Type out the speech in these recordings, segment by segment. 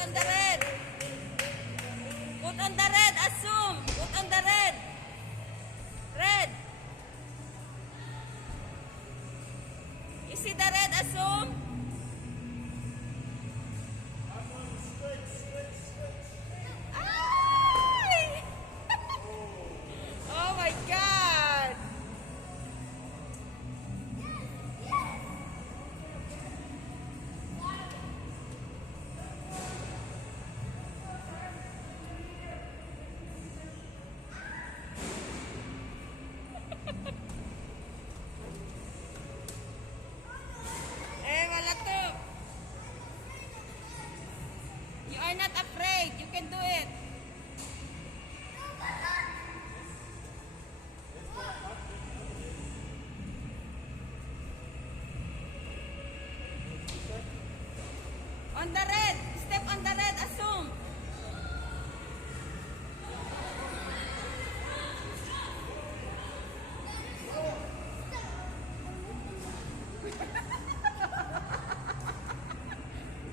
on the red. Put on the red, assume. Put on the red. Red. You see the red, assume? Ay! Oh my God! Eh, wala to. You are not afraid. You can do it. On the red. Step on the red. Assume.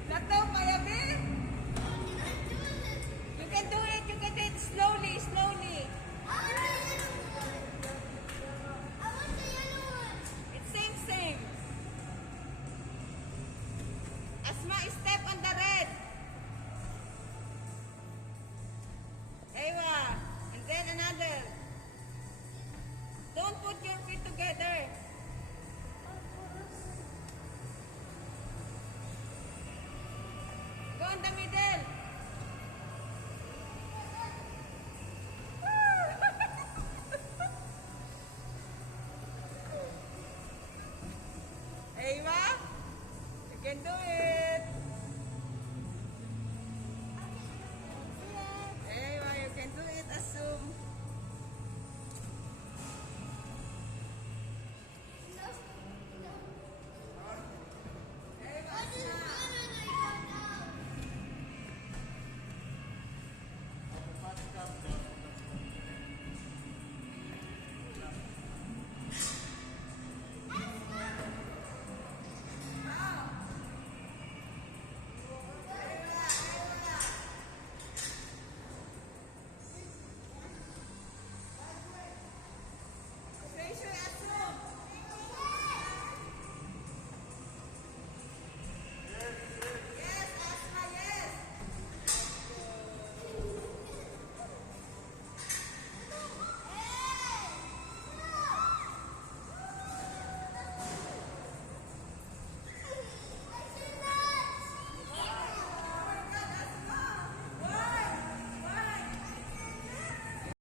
Lato, kaya ba? You can do it. You can do it. Slowly, slowly. It's same. Asma, step on the red. Ewa. And then another. Don't put your feet together. Go in the middle.